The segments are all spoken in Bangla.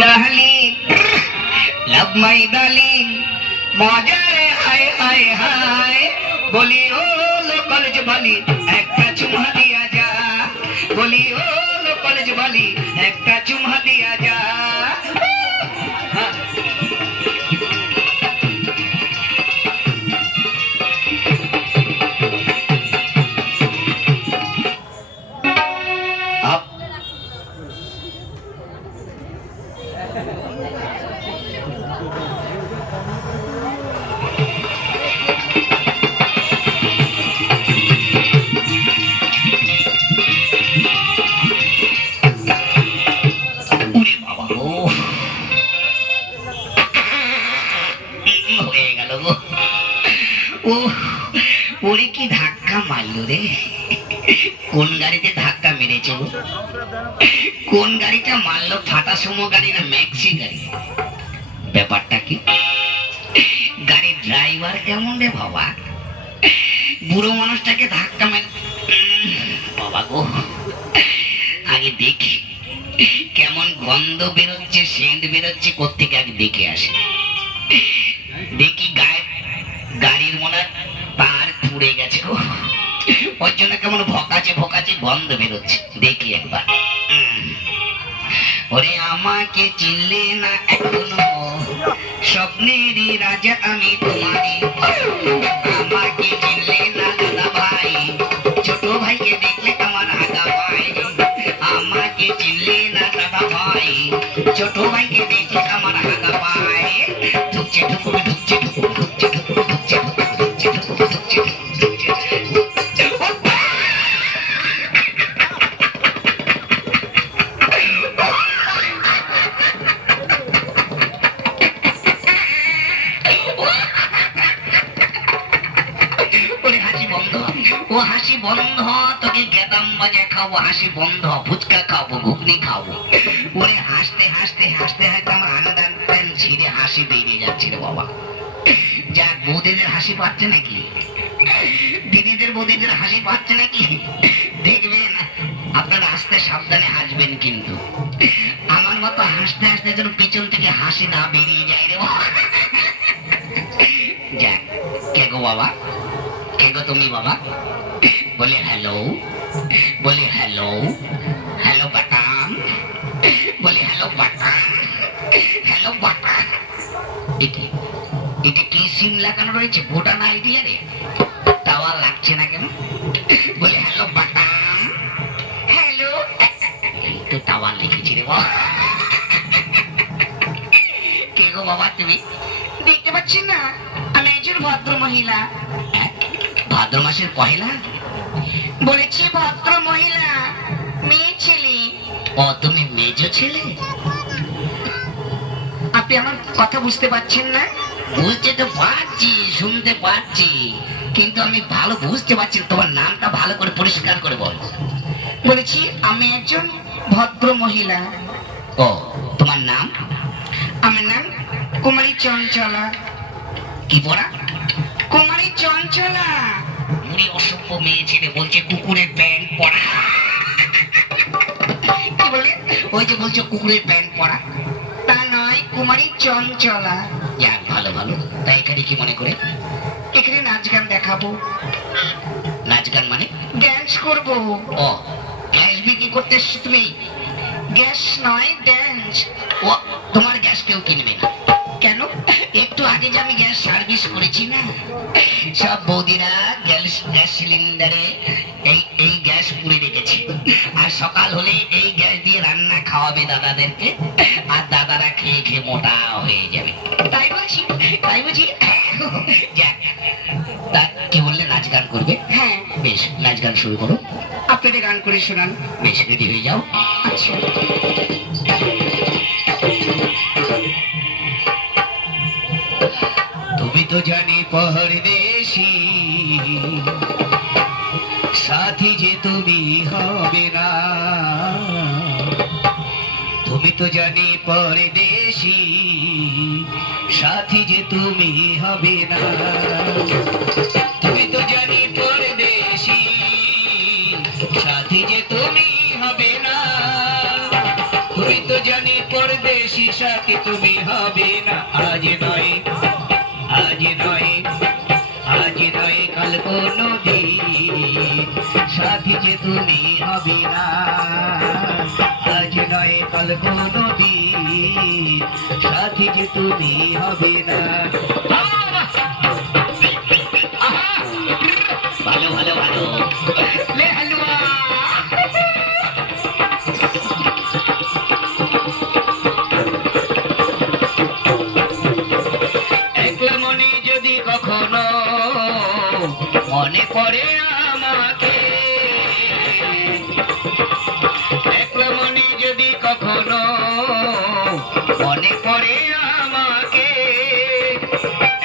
ডার্লিং লাভমাই মাই মজারে হায় হায় হায়। বলি, ও কলেজ বালি একটা চুমা দিয়া যা। বলি, ও কলেজ বালি একটা চুমা দিয়া যা। মারলো রে। কোন গাড়িতে ধাক্কা মেরেছে কোন গাড়িটা মারলো? ফাটা সুমো গাড়ি না ম্যাক্সি গাড়ি? ব্যাপারটা কি? গাড়ির ড্রাইভার কেমন রে বাবা? বুড়ো মানুষটাকে ধাক্কা মেরে বাবা গো। আগে দেখি। কেমন গন্ধ বেরোচ্ছে, সেন্ট বেরোচ্ছে কোথেকে আগে দেখে আসে। দেখি গায়ে গাড়ির মনে হয় তার পুড়ে গেছে গো। ওর জন্য কেমন ভকাচে ভকাচে গন্ধ বেরোচ্ছে। দেখি একবার। ওরে আমাকে চিনলে না এখনও। স্বপ্নেরই রাজা আমি তোমারই। আমাকে চিনলে না দাদা ভাই। ছোট ভাইকে দেখলে আমার আগা পাই। আমাকে চিনলে না দাদা ভাই। ছোট ভাইকে দেখলে আমার আগা পায় ও হাসি বন্ধ, তোকে গেদাম বাজা খাব হাসি বন্ধ, ফুচকা খাব ঘুগনি খাব ওরে হাসতে হাসতে হাসতে হাসতে আমার আনাদান প্যান ছিঁড়ে হাসি বেরিয়ে যাচ্ছে রে বাবা। যাক, বৌদিদের হাসি পাচ্ছে নাকি? দিদিদের, বৌদিদের হাসি পাচ্ছে নাকি? দেখবেন, আপনারা আস্তে সাবধানে হাসবেন কিন্তু। আমার মতো হাসতে হাসতে যেন পেছন থেকে হাসি না বেরিয়ে যায় রে বাবা। যাক, কে গো বাবা? কে গো তুমি বাবা। বলে হ্যালো। বলে হ্যালো। হ্যালো বাটাম বলে হ্যালো বাটাম হ্যালো বাটাম এটি, এটা কি সিম লাগানো রয়েছে? ভোটার আইডিয়া রে টাওয়ার লাগছে না কেন? বলে হ্যালো বাটাম হ্যালো। তো টাওয়ার লিখেছি রে বাবা। কে গো বাবা তুমি? দেখতে পাচ্ছি না? আমি একজন ভদ্র মহিলা। ভাদ্র মাসের পহেলা বলেছি ভদ্র মহিলা মেয়ে ছেলে। ও তুমি মেজ ছেলে? আপনি আমার কথা বুঝতে পারছেন না? বুঝতে তো পারছি শুনতে পারছি। কিন্তু আমি ভালো বুঝতে পারছি তোমার নামটা ভালো করে পরিষ্কার করে বল। বলেছি আমি একজন ভদ্র মহিলা ও তোমার নাম? আমার নাম কুমারী চঞ্চলা। কি পড়া? কুমারী চঞ্চলা। উনি অসভ্য মেয়ে ছেলে বলছে কুকুরের প্যান্ট পরা। কি বলে ওই যে বলছে কুকুরের প্যান্ট পরা? তা নয় কুমারী চঞ্চলা। যাক ভালো ভালো। তাই এখানে কি মনে করে? এখানে নাচ গান দেখাবো। নাচ গান মানে? ড্যান্স করব। ও গ্যাস বিক্রি করতে তুমি? গ্যাস নয় ড্যান্স ও তোমার গ্যাস কেউ কিনবে না। কেন? একটু আগে যে আমি গ্যাস সার্ভিস করেছি না সব বৌদিরা গ্যাস গ্যাস সিলিন্ডারে এই এই গ্যাস পুড়ে রেখেছে। আর সকাল হলে এই গ্যাস দিয়ে রান্না খাওয়াবে দাদাদেরকে। আর দাদারা খেয়ে খেয়ে মোটা হয়ে যাবে। তাই বলছি তাই বলছি। যাক তা কি বললে? নাচ গান করবে? হ্যাঁ। বেশ নাচ গান শুরু করো। আপনাদের গান করে শোনান। বেশ রেডি হয়ে যাও। আচ্ছা। তুমি তো জানি পরদেশি সাথী যে তুমি হবে না, তুমি তো জানি পরদেশি, সাথী যে তুমি হবে না, তুমি তো জানি পরদেশি, সাথী যে তুমি হবে না, তুমি তো জানি পরদেশি, সাথে তুমি হবে না। আজ নয় আজ নয়। কোনো দিন সাথী যে তুমি হবি না। আজ নয় কাল কোনো সাথী তুমি হবে না। পড়ে আমাকে। একলা মনে যদি কখনো মনে পড়ে আমাকে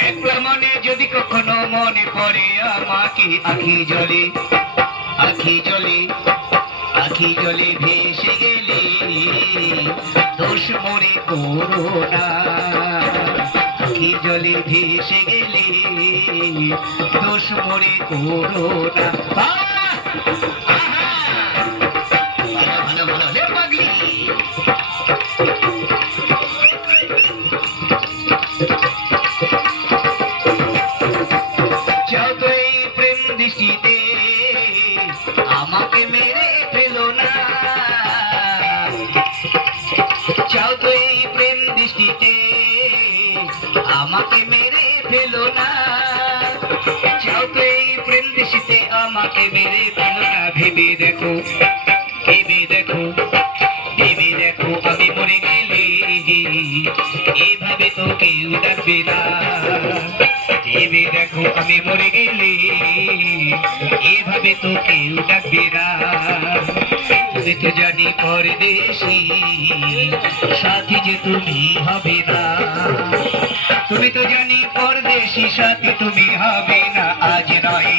একলা মনে যদি কখনো মনে পড়ে আমাকে, আখি জলে আখি জলে আখি জলে ভেসে গেলে, দোষ মনে করোনা আখি জলে ভেসে গেলে দোষ প্রেম মেরে ফেলো না তো এই প্রেম দৃষ্টিতে আমাকে মেরে ফেলো না। দৃষ্টিতে আমাকে মেরে ফেলো না। ভেবে দেখো ভেবে দেখো ভেবে দেখো আমি মরে গেলে। এভাবে তো কেউ ডাকবে না। ভেবে দেখো আমি মরে গেলে। এভাবে তো কেউ ডাকবে না। তুমি তো জানি পরদেশি। সাথী যে তুমি হবে না। তুমি তো জানি পরদেশি, সাথী তুমি হবে না। আজ